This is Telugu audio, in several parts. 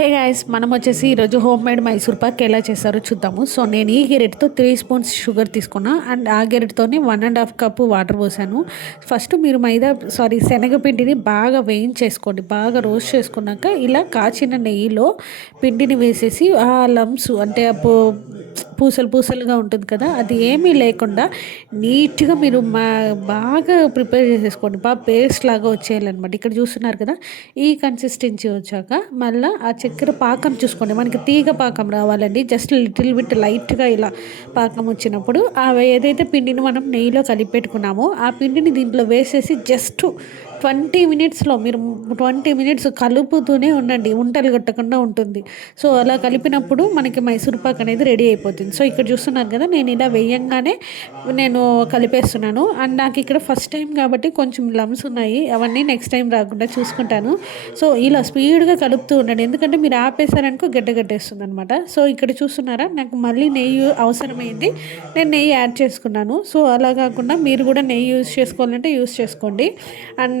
హే గాయస్ మనం వచ్చేసి ఈరోజు హోమ్ మేడ్ మైసూర్ పాక్ ఎలా చేస్తారో చూద్దాము. సో నేను ఈ గెరెట్తో త్రీ స్పూన్స్ షుగర్ తీసుకున్నా అండ్ ఆ గెరెట్తోనే one and half cup water పోసాను. ఫస్ట్ మీరు మైదా సారీ శనగపిండిని బాగా వేయించేసుకోండి. బాగా రోస్ట్ చేసుకున్నాక ఇలా కాచిన నెయ్యిలో పిండిని వేసేసి ఆ లమ్స్ అంటే ఆ పూ- పూసలు పూసలుగా ఉంటుంది కదా అది ఏమీ లేకుండా నీట్గా మీరు మా బాగా ప్రిపేర్ చేసేసుకోండి. బాగా పేస్ట్ లాగా వచ్చేయాలన్నమాట. ఇక్కడ చూస్తున్నారు కదా ఈ కన్సిస్టెన్సీ వచ్చాక మళ్ళీ ఆ దగ్గర పాకం చూసుకోండి. మనకి తీగ పాకం రావాలండి. జస్ట్ లిటిల్ బిట్ లైట్గా ఇలా పాకం వచ్చినప్పుడు ఆ ఏదైతే పిండిని మనం నెయ్యిలో కలిపి పెట్టుకున్నామో ఆ పిండిని దీంట్లో వేసేసి జస్ట్ ట్వంటీ మినిట్స్లో మీరు ట్వంటీ మినిట్స్ కలుపుతూనే ఉండండి. ఉంటలు కట్టకుండా ఉంటుంది. సో అలా కలిపినప్పుడు మనకి మైసూర్ పాక్ అనేది రెడీ అయిపోతుంది. సో ఇక్కడ చూస్తున్నారు కదా నేను ఇలా వేయంగానే నేను కలిపేస్తున్నాను. అండ్ నాకు ఇక్కడ ఫస్ట్ టైం కాబట్టి కొంచెం లమ్స్ ఉన్నాయి. అవన్నీ నెక్స్ట్ టైం రాకుండా చూసుకుంటాను. సో ఇలా స్పీడ్గా కలుపుతూ ఉండండి. ఎందుకంటే మీరు ఆపేసారనుకో గడ్డగట్టేస్తుంది అనమాట సో ఇక్కడ చూస్తున్నారా నాకు మళ్ళీ నెయ్యి అవసరమైంది. నేను నెయ్యి యాడ్ చేసుకున్నాను. సో అలా కాకుండా మీరు కూడా నెయ్యి యూజ్ చేసుకోవాలంటే యూజ్ చేసుకోండి. అండ్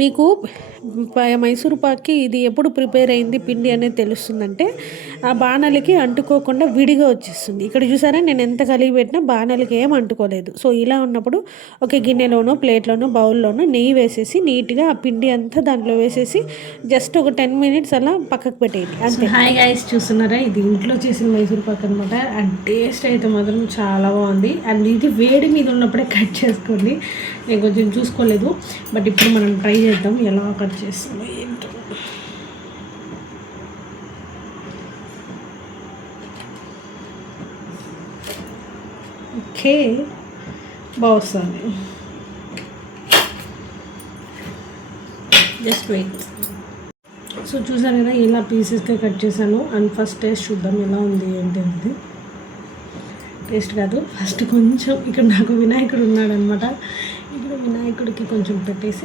మీకు మైసూర్ పాక్కి ఇది ఎప్పుడు ప్రిపేర్ అయింది పిండి అనేది తెలుస్తుందంటే ఆ బాణాలకి అంటుకోకుండా విడిగా వచ్చేస్తుంది. ఇక్కడ చూసారా? నేను ఎంత కలిగి పెట్టినా బాణాలకి ఏం అంటుకోలేదు. సో ఇలా ఉన్నప్పుడు ఒక గిన్నెలోనో ప్లేట్లోనో బౌల్లోనో నెయ్యి వేసేసి నీట్గా ఆ పిండి అంతా దాంట్లో వేసేసి జస్ట్ ఒక టెన్ మినిట్స్ అలా పక్కకు పెట్టేయండి. అంతే. హాయ్ గైస్ చూస్తున్నారా? ఇది ఇంట్లో చేసిన మైసూర్ పాక్ అనమాట అండ్ టేస్ట్ అయితే మాత్రం చాలా బాగుంది. అండ్ ఇది వేడి మీద ఉన్నప్పుడే కట్ చేసుకోండి. నేను కొంచెం చూసుకోలేదు. బట్ ఇప్పుడు మనం ట్రై చేద్దాం ఎలా కట్ చేస్తామో ఏంటో. ఓకే బాగుంది. Just wait. సో చూసాను కదా ఇలా పీసెస్గా కట్ చేశాను. అండ్ ఫస్ట్ టేస్ట్ చూద్దాం ఎలా ఉంది ఏంటి అనేది. టేస్ట్ కాదు ఫస్ట్ కొంచెం ఇక్కడ నాకు వినాయకుడు ఉన్నాడనమాట ఇక్కడ వినాయకుడికి కొంచెం పెట్టేసి